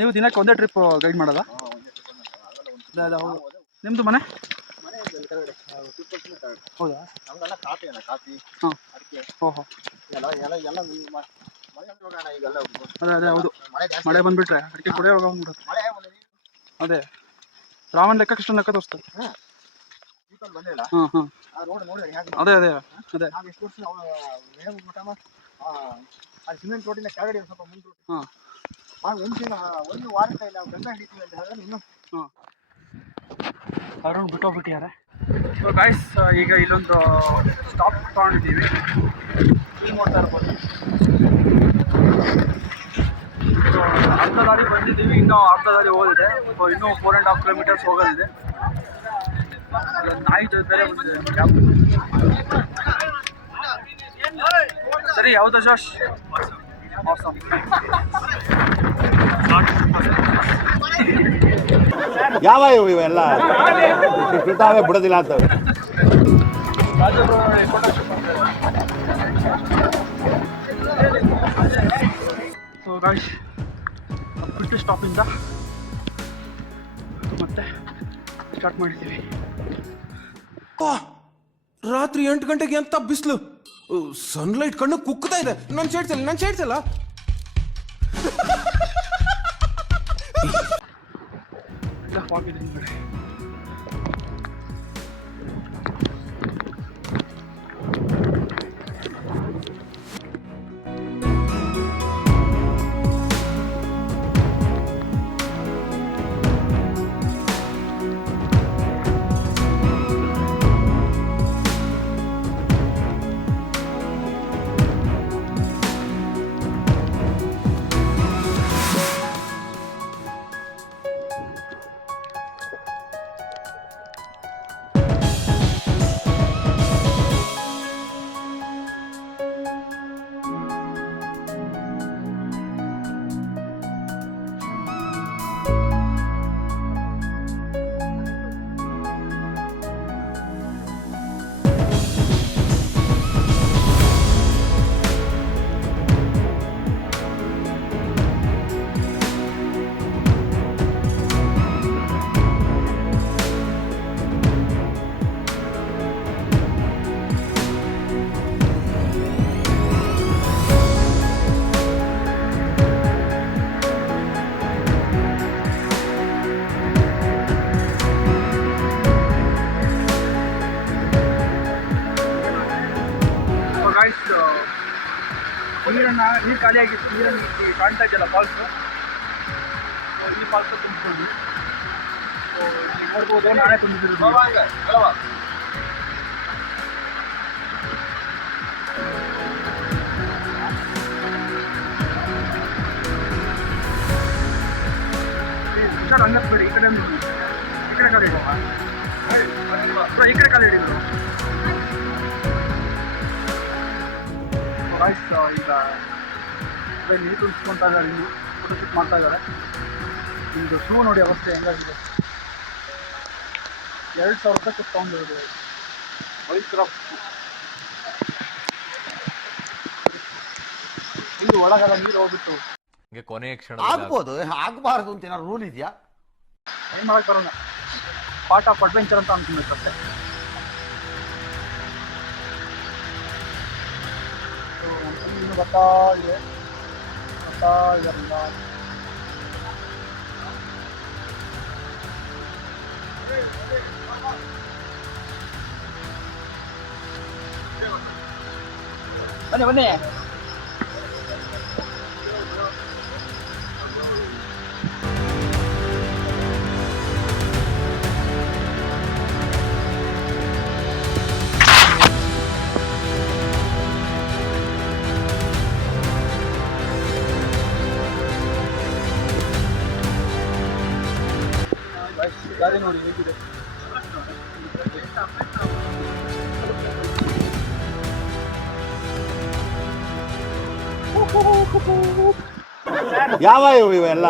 ನೀವು ದಿನಕ್ಕೆ ಒಂದೇ ಟ್ರಿಪ್ ಗೈಡ್ ಮಾಡೋದಾ? ನಿಮ್ಮದು ಮನೆ? ಹೌದಾ? ಹಾಂ. ಓಹೋ. ಅದೇ ಹೌದು, ಮಳೆ ಬಂದುಬಿಟ್ರೆ ಅಡಿಕೆ ಕೊಡೆ ಹೋಗ್ಬಿಡುತ್ತೆ. ಅದೇ ರಾಮನ್ ಲೆಕ್ಕಕ್ಕೆ ಇಷ್ಟೊಂದು ಲೆಕ್ಕ ತೋರಿಸ್ತಾರೆ. ಹಾಂ ಹಾಂ, ಅದೇ ಅದೇ ಅದೇ ಸಿಮೆಂಟ್ ರೋಡಿನ ಕೆಳಗಡೆ ಸ್ವಲ್ಪ ಮುಂದೆ ಹಾಂ ಒಂದು ವಾರಕ್ಕೆ ನಾವು ಗಂಧ ಹಿಡಿತೀವಿ ಅಂತ ಹೇಳಿದ್ರೆ ಇನ್ನೂ ಅವ್ರನ್ನ ಬಿಟ್ಟೋಗ್ಬಿಟ್ಟಿದ್ದಾರೆ. ಸೊ ಗೈಸ್, ಈಗ ಇಲ್ಲೊಂದು ಸ್ಟಾಪ್ ತೊಗೊಂಡಿದ್ದೀವಿ. ಇಲ್ಲಿ ನೋಡ್ತಾ ಇರ್ಬೋದು. ಸೊ ಅರ್ಧ ದಾರಿ ಬಂದಿದ್ದೀವಿ, ಇನ್ನೂ ಅರ್ಧ ದಾರಿ ಹೋಗಿದೆ. ಸೊ ಇನ್ನೂ 4.5 ಕಿಲೋಮೀಟರ್ಸ್ ಹೋಗೋದಿದೆ. ನಾಯಿ ಬೇರೆ ಬಂದಿದೆ ಕ್ಯಾಬ್. ಸರಿ, ಯಾವುದು ಜಾಶ್? ಯಾವ ಇವೆಲ್ಲ ಬಿಡ್ತಾವೆ ಬಿಡೋದಿಲ್ಲ ಅಂತವೆ. ಸೊ ಗಾಯ್ಸ್, ಬಿಟ್ಟು ಸ್ಟಾಪಿಂದ ಮತ್ತೆ ಸ್ಟಾರ್ಟ್ ಮಾಡಿದ್ದೀವಿ. ರಾತ್ರಿ 8 ಗಂಟೆಗೆ ಅಂತ ಬಿಸಿಲು, ಸನ್ಲೈಟ್ ಕಣ್ಣು ಕುಕ್ತಾ ಇದೆ. ನಾನು ಸೇಡ್ಸಲ್ಲ ಹೋಗಿದೆ ನೋಡಿ. ನೀರು ಖಾಲಿಯಾಗಿತ್ತು. ನೀರನ್ನು ಕಾಣ್ತಾ ಇದೆಯಲ್ಲ ಫಾಲ್ಸು, ಈ ಫಾಲ್ಸು ತುಂಬಿಕೊಂಡು ಇಲ್ಲಿ ನೋಡ್ಬೋದು. ನಾಳೆ ತುಂಬಿದ್ರು ಸರ್. ಹಂಗಬೇಡಿ, ಈ ಕಡೆ ಕಾಲ ಇಡುವ, ಈ ಕಡೆ ಕಾಲ ಹಿಡಿದ್ರು. ಗಾಯ್ಸ್, ಈಗ ನೀರು ತುಂಬಿಸ್ಕೊತಾ ಇದ್ದಾರೆ, ಇಲ್ಲಿ ಫೋಟೋ ಶೂಟ್ ಮಾಡ್ತಾ ಇದ್ದಾರೆ. ನಿಮ್ಮದು ಶೂ ನೋಡಿ ಅವಸ್ಥೆ ಹೆಂಗಾಗಿದೆ. 2,000 ರೂಪಾಯಿ ಕೊಟ್ಟು ತೊಗೊಂಡಿರೋದು ವೈಟ್. ಇಲ್ಲಿ ಒಳಗೆಲ್ಲ ನೀರು ಹೋಗ್ಬಿಟ್ಟು ಕೊನೆಯ ಕ್ಷಣ ಆಗ್ಬೋದು, ಆಗಬಾರ್ದು ಅಂತ ಏನಾದ್ರು ರೂಲ್ ಇದೆಯಾ? ಏನು ಮಾಡಕ್ಕೆ ಬರೋಲ್ಲ. ಪಾರ್ಟ್ ಆಫ್ ಅಡ್ವೆಂಚರ್ ಅಂತ ಅನ್ಕೊಬೇಕಷ್ಟೆ. ಇನ್ನು ಬರ್ತಾ ಇದೆ ಬನ್ನಿ. ಗಾಡಿ ನೋಡಿ ಹೇಗಿದೆ. ಯಾವ ಇವೆಲ್ಲ